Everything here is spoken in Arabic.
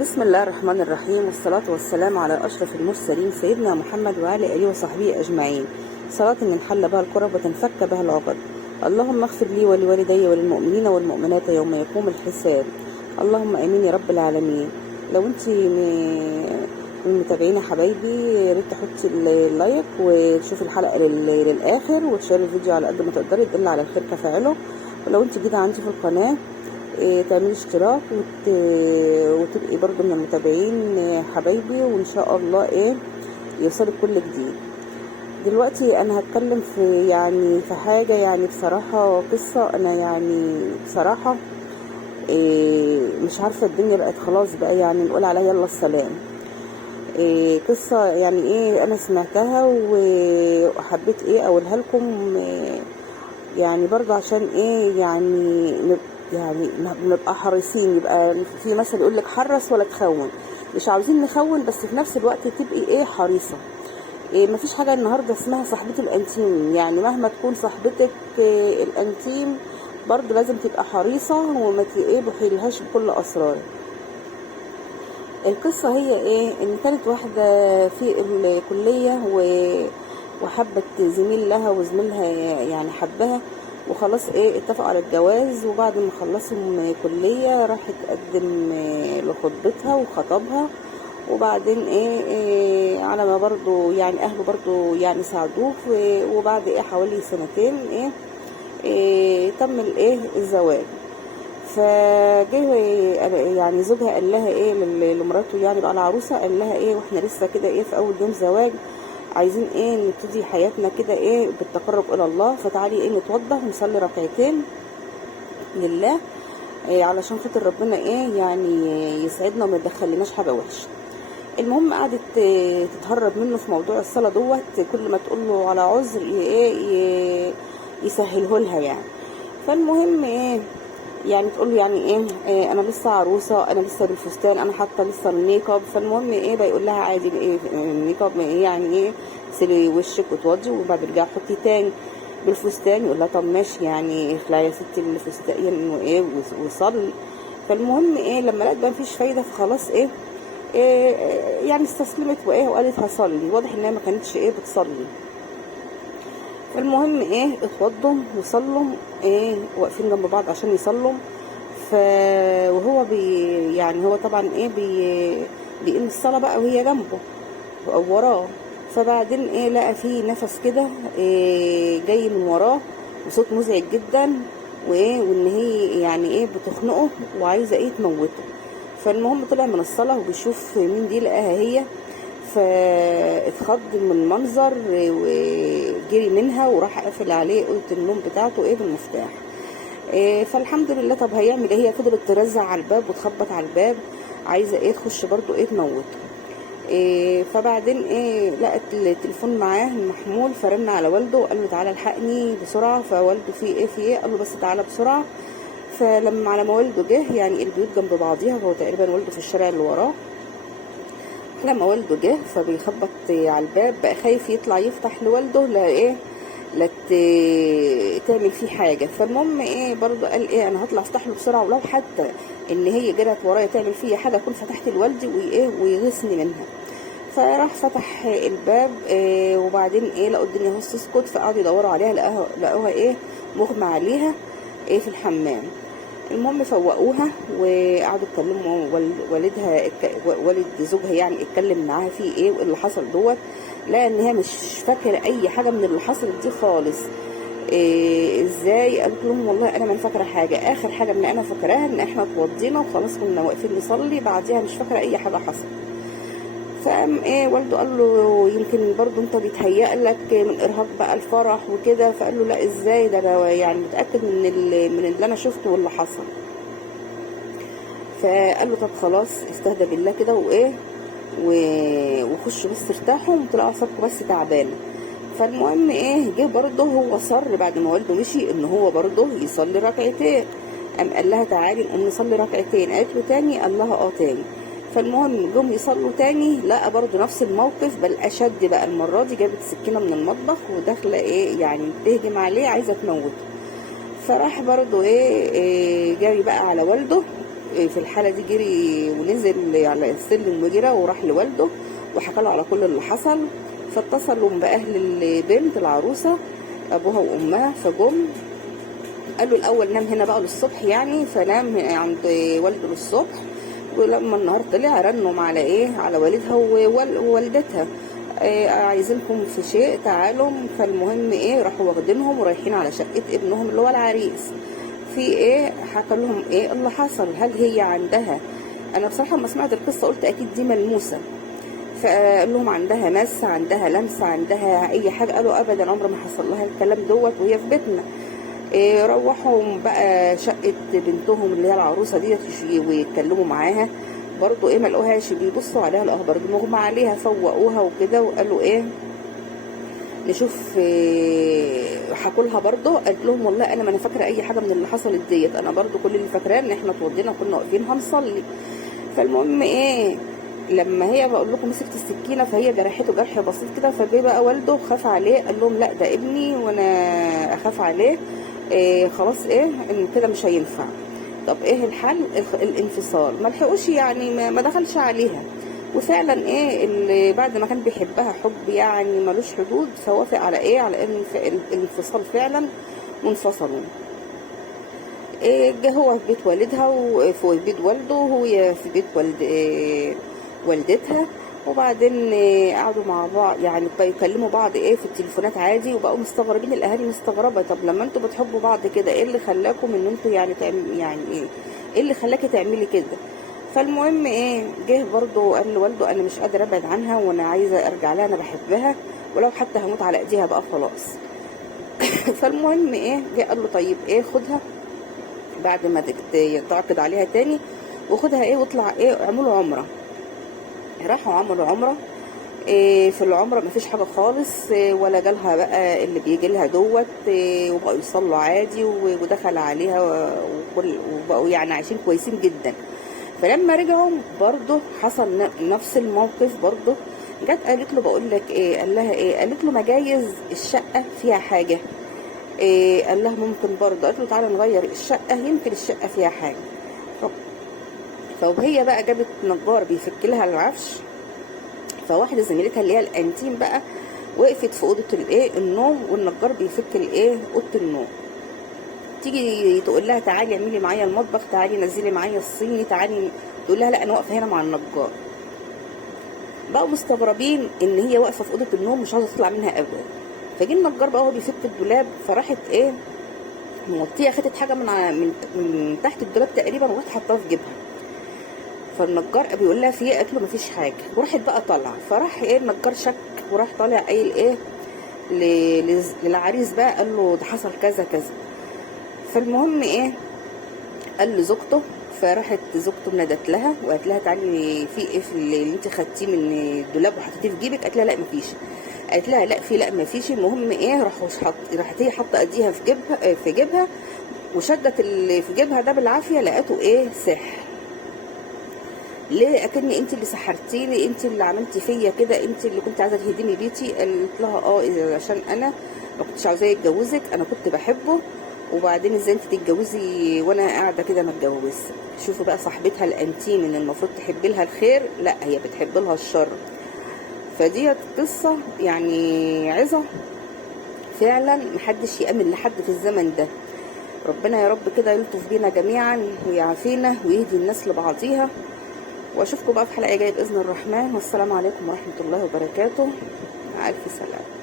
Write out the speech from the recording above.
بسم الله الرحمن الرحيم، والصلاة والسلام على أشرف المرسلين سيدنا محمد وعلى آله وصحبه أجمعين. صلاة انحل بها الكرب وتنفك بها العقد. اللهم اغفر لي ولوالدي وللمؤمنين والمؤمنات يوم يقوم الحساب. اللهم آمين يا رب العالمين. لو انت من متابعين حبايبي، يا ريت تحطي اللايك وتشوفي الحلقة للآخر وتشاركي الفيديو على قد ما تقدري، تدل على الخير كفاعله. ولو انت جديدة عندي في القناة، تعملي اشتراك وتبقي برضو من المتابعين حبايبي، وان شاء الله يوصلك كل جديد. دلوقتي انا هتكلم في حاجة، بصراحة قصة. انا بصراحة مش عارفة، الدنيا بقت خلاص بقى، نقول عليها يلا السلام. قصة انا سمعتها وحبيت اقولها لكم، برضو عشان نبقى حريصين. يبقى في مثل يقول لك حرص ولا تخون. مش عاوزين نخون، بس في نفس الوقت تبقي حريصه. مفيش حاجه النهارده اسمها صاحبه الانتيم، مهما تكون صاحبتك الانتيم برضو لازم تبقى حريصه وما بحيلهاش بكل اسرار. القصه هي ان كانت واحده في الكليه وحبت زميل لها، وزميلها حبها وخلاص اتفقوا على الجواز. وبعد ما خلصوا كلية راح تقدم لخطبتها وخطبها. وبعدين على ما برضو اهله برضو ساعدوه. وبعد حوالي سنتين تم الزواج. فجه زوجها قال لها لمراته بقى العروسة، قال لها واحنا لسه كده في اول يوم زواج، عايزين نبتدي حياتنا كده بالتقرب الى الله. فتعالي نتوضى ونصلي ركعتين لله، علشان خاطر ربنا يسعدنا وما يدخلناش حاجه وحشه. المهم قعدت تتهرب منه في موضوع الصلاه دوت، كل ما تقول له على عذر يسهله لها. فالمهم تقول له انا لسه عروسه، انا لسه بالفستان، انا حاطه لسه الميك اب. فالمهم بيقول لها عادي، الميك اب سيبي وشك وتوضي وبعد رجع حطي تاني بالفستان. يقول لها طب ماشي، اخلعي يا ستي الفستان وصلي. فالمهم لما لقت بقى مفيش فايده، فخلاص استسلمت وقالت هصلي. واضح انها ما كانتش بتصلي. فالمهم اتوضوا وصلوا، واقفين جنب بعض عشان يصلوا. وهو هو طبعا بيقيم الصلاه بقى وهي جنبه او وراه. فبعدين لقى فيه نفس كده جاي من وراه، وصوت مزعج جدا، وان هي بتخنقه وعايزه تموته. فالمهم طلع من الصلاه وبيشوف مين دي، لقاها هي. فاتخض من المنظر وجري منها وراح قافل عليه اوضه النوم بتاعته بالمفتاح. فالحمد لله. طب هيعمل ايه؟ هي فضلت ترزع على الباب وتخبط على الباب، عايزه تخش برضو تموته. فبعدين لقت التليفون معاه المحمول، فرن على والده وقال له تعالى الحقني بسرعه. فوالده في قال له بس تعالى بسرعه. فلما على ما والده جه، البيوت جنب بعضيها، هو تقريبا والده في الشارع اللي وراه. لما والده جه فبيخبط على الباب، بقى خايف يطلع يفتح لوالده لا تعمل فيه حاجه. فالمهم برضه قال انا هطلع افتح له بسرعه، ولو حتى ان هي جرت ورايا تعمل فيا حاجه اكون فتحت لوالدي ويغيثني منها. فراح فتح الباب. وبعدين لقوا الدنيا هو تسكت، فقعدوا يدوروا عليها، لقوها مغمى عليها في الحمام. المهم فوقوها وقعدوا يتكلموا. والدها والد زوجها اتكلم معاها في وايه اللي حصل دوت. لا ان هي مش فاكره اي حاجه من اللي حصلت دي خالص. ازاي؟ قالت لهم والله انا ما فاكره حاجه، اخر حاجه من انا فاكراها ان احنا اتوضينا وخلاص كنا واقفين نصلي، بعديها مش فاكره اي حاجه حصلت. فقام والده قال له يمكن برضو انت بيتهيأ لك من ارهاق بقى الفرح وكده. فقال له لا ازاي، ده انا متاكد من اللي انا شفته واللي حصل. فقال له طب خلاص استهدى بالله كده وخشوا بس ارتاحوا وطلعوا اعصابكم بس تعبانه. فالمهم جه برضه هو صر بعد ما والده مشي ان هو برضه يصلي ركعتين. قام قال لها تعالي نقوم نصلي ركعتين. قالت له تاني؟ قال لها تاني. فالمهم جم يصلوا تاني، لقى برضو نفس الموقف بل اشد بقى. المره دي جابت سكينه من المطبخ وداخله تهجم عليه عايزه تموته. فراح برضو جاري بقى على والده في الحالة دي جري ونزل على السلم وجرى وراح لوالده وحكى له على كل اللي حصل. فاتصلوا بأهل البنت العروسة أبوها وأمها، فجم قالوا الأول نام هنا بقى للصبح يعني، فنام عند والده للصبح. ولما النهار طلع رنوا على على والدها ووالدتها، عايزينكم في شيء تعالوا. فالمهم راحوا واخدينهم ورايحين على شقة ابنهم اللي هو العريس. في حكى لهم اللي حصل. هل هي عندها، انا بصراحة لما سمعت القصة قلت اكيد دي ملموسة، فقال لهم عندها مس، عندها لمس، عندها اي حاجة. قالوا ابدا عمر ما حصل لها الكلام دوت وهي في بيتنا. روحوا بقى شقة بنتهم اللي هي العروسة ديت ويتكلموا معاها برضو ما لقوهاش، بيبصوا عليها لقوها برضو مغمى عليها. فوقوها وكده وقالوا نشوف. حكوا لها برضو، قالت لهم والله انا ما انا فاكره اي حاجه من اللي حصلت ديت، انا برضو كل اللي فاكراه ان احنا اتوضينا كنا واقفين هنصلي. فالمهم لما هي بقول لكم مسكت السكينه فهي جرحته جرح بسيط كده. فجه بقى والده خاف عليه، قال لهم لا ده ابني وانا اخاف عليه، خلاص ان كده مش هينفع. طب الحل؟ الانفصال. ما لحقوش يعني، ما دخلش عليها. وفعلا اللي بعد ما كان بيحبها حب يعني ملوش حدود، فوافق على على ان الانفصال فعلا، وانفصلوا. جه هو في بيت والدها وفي بيت والده وهي في بيت والدتها. وبعدين قعدوا مع بعض يعني يكلموا بعض في التليفونات عادي، وبقوا مستغربين. الاهالي مستغربه، طب لما انتوا بتحبوا بعض كده ايه اللي خلاكم ان انتوا يعني يعني ايه اللي خلاكي تعملي كده؟ فالمهم جه برضه قال لوالده انا مش قادره ابعد عنها وانا عايزه ارجع لها، انا بحبها ولو حتى هموت على ايديها بقى خلاص. فالمهم جه قال له طيب خدها بعد ما تعقد عليها تاني، وخدها واطلع اعملوا عمره. راحوا عملوا عمره. في العمره مفيش حاجه خالص، ولا جالها بقى اللي بيجي لها دوت، وبقوا يصلوا عادي ودخل عليها وبقوا يعني عايشين كويسين جدا. فلما رجعوا برضه حصل نفس الموقف برضه. جت قالت له بقول لك قال لها قالت له مجايز الشقه فيها حاجه. قال لها ممكن برضه. قالت له تعالى نغير الشقه يمكن الشقه فيها حاجه. فهي بقى جابت نجار بيفك لها العفش. فواحده زميلتها اللي هي الانتيم بقى وقفت في اوضه النوم، والنجار بيفك اوضه النوم. تيجي تقول لها تعالي اعملي معايا المطبخ، تعالي نزلي معايا الصيني، تعالي. تقول لها لا انا واقفه هنا مع النجار. بقوا مستغربين ان هي واقفه في اوضه النوم مش عاوزه تطلع منها ابدا. فجه النجار بقى هو بيفك الدولاب، فراحت موطيه خدت حاجه من تحت الدولاب تقريبا وراحت حطاها في جيبها. فالنجار بيقول لها في قالت له مفيش حاجه، وراحت بقى طالعه. فراح النجار شك وراح طالع قايل للعريس بقى، قال له ده حصل كذا كذا. فالمهم قال لزوجته. فراحت زوجته نادت لها وقالت لها تعالي في في اللي انت خدتيه من الدولاب وحطيتيه في جيبك؟ قالت لها لا مفيش. قالت لها لا في لا مفيش. المهم راحت هي حاطه ايديها في جيبها وشدت اللي في جيبها ده بالعافيه، لقيته سحر. ليه؟ اكني انت اللي سحرتيني، انت اللي عملتي فيا كده، انت اللي كنت عايزه تهدمي بيتي. قالت لها عشان انا ما كنتش عاوزاه يتجوزك، انا كنت بحبه، وبعدين ازاي انت تتجوزي وانا قاعده كده ما اتجوز؟ شوفوا بقى صاحبتها الانتيم ان المفروض تحب لها الخير، لا هي بتحب لها الشر. فديت قصه يعني عظه فعلا، محدش يامن لحد في الزمن ده. ربنا يا رب كده يلطف بينا جميعا ويعافينا ويهدي الناس لبعضيها. واشوفكم بقى في حلقه جايه باذن الرحمن، والسلام عليكم ورحمه الله وبركاته. مع الف سلامه.